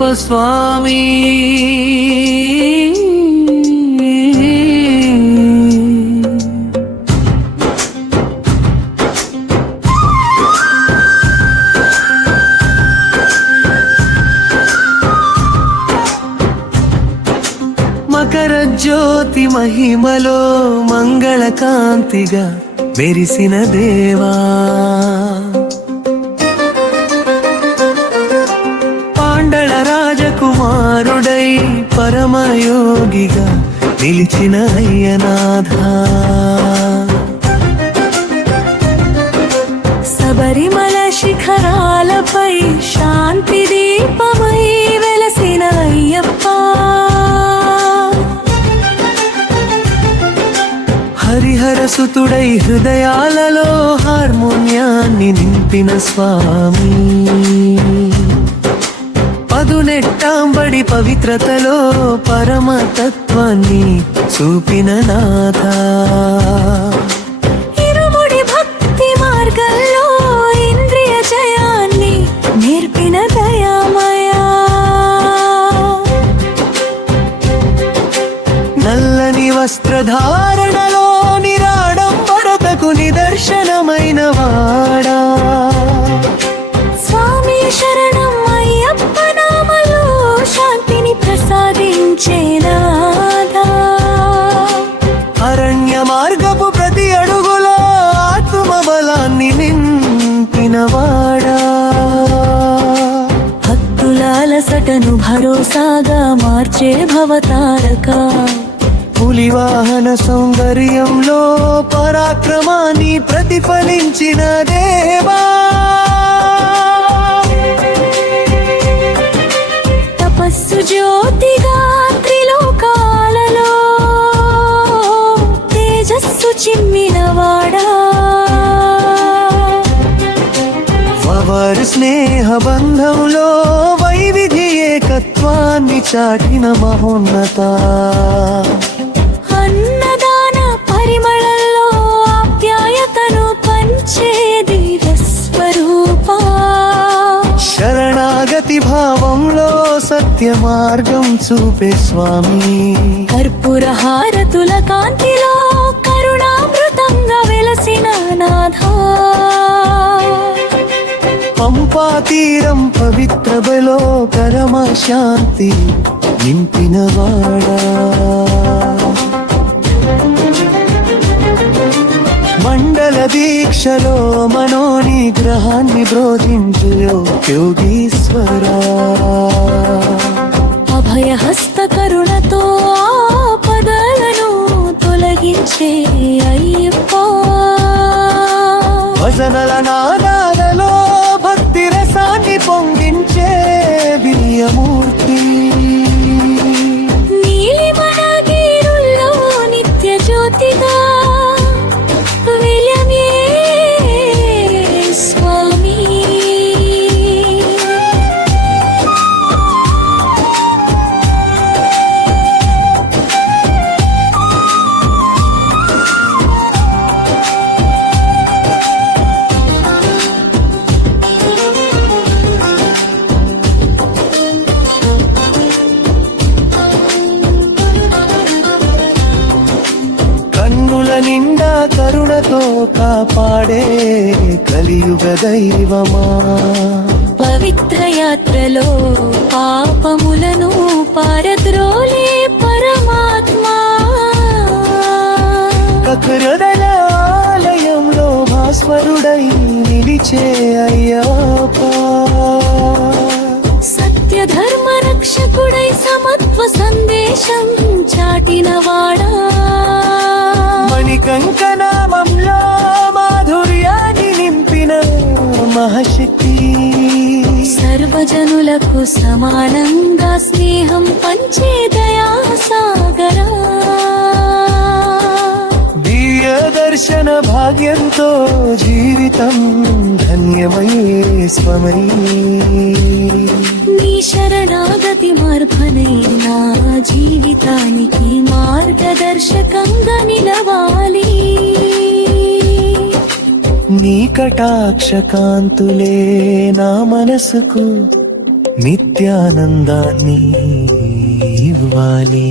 అయ్యప్ప స్వామి. మకర జ్యోతి మహిమలో మంగళకాంతిగా మెరిసిన దేవా, పాండళ రాజకుమారుడై పరమయోగిగా నిలిచిన అయ్యనాథా, శబరిమల శిఖరాలపై శాంతి దీపమై వెలసిన అయ్యప్ప, హరిహర సుతుడై హృదయాలలో హార్మోన్యాన్ని నింపిన స్వామి, పదునెట్టాంబడి పవిత్రతలో పరమతత్వాన్ని చూపిన నాథా, ఇరుముడి భక్తి మార్గంలో ఇంద్రియ జయాన్ని నేర్పిన దయామయా, నల్లని వస్త్రధారణలో నిరాడంబరతకు నిదర్శనమైన వాడా, స్వామి శరణం అయ్యప్ప నామలో శాంతిని ప్రసాదించేనాదా, అరణ్య మార్గపు ప్రతి అడుగులో ఆత్మబలాన్ని నింపినవాడా, భక్తుల అలసటను భరోసాగా మార్చే భవతారక, పులివాహన సౌందర్యంలో పరాక్రమాన్ని ప్రతిఫలించిన దేవా, తపస్సు జ్యోతిగా త్రిలోకాలలో తేజస్సు చిమ్మినవాడా, వారి స్నేహ బంధంలో వైవిధ్య ఏకత్వాన్ని చాటిన మహోన్నత, అన్నదాన పరిమళంలో ఆప్యాయతను పంచే దివ్య స్వరూపా, శరణాగతి భావంలో సత్య మార్గం చూపే స్వామి, కర్పూర హారతుల కాంతిలో కరుణామృతంగా వెలసిన నాథా, పంపా తీరం పవిత్ర బలో కరమ శాంతి నింపినవాడా, మండల దీక్షలో మనోనిగ్రహాన్ని బ్రోధించు యోగీశ్వరా, అభయహస్త కరుణతో ఆపదలను తొలగించే అయ్యప్ప, భజనల నాదాలలో భక్తి రసాన్ని పొంగించే దివ్యమూర్తి, నీలిమనగిరుల్లో నిత్య జ్యోతిగా వెలమే స్వామి, కన్నుల నిండా కరుణతో కాపాడే కలియుగ దైవమా, పవిత్ర యాత్రలో పాపములను పారద్రోలే పరమాత్మా, కకరదల ఆలయంలో భాస్వరుడై నిలిచే అయ్యప్ప, సత్య ధర్మ రక్షకుడై సమత్వ సందేశం చాటినవాడా, మణికంకనామంలో మాధుర్యాన్ని నింపిన మహశక్తి, సర్వజనులకు సమానంగా స్నేహం పంచే దయా సాగరా, దివ్య దర్శన భాగ్యంతో జీవితం ధన్యమయ్యే స్వమరీ, నీ శరణాగతి మార్గనే నా జీవితానికి మార్గదర్శకంగా నిలవాలి, నీ కటాక్ష కాంతులే నా మనసుకు నిత్యానందాన్ని ఇవ్వాలి.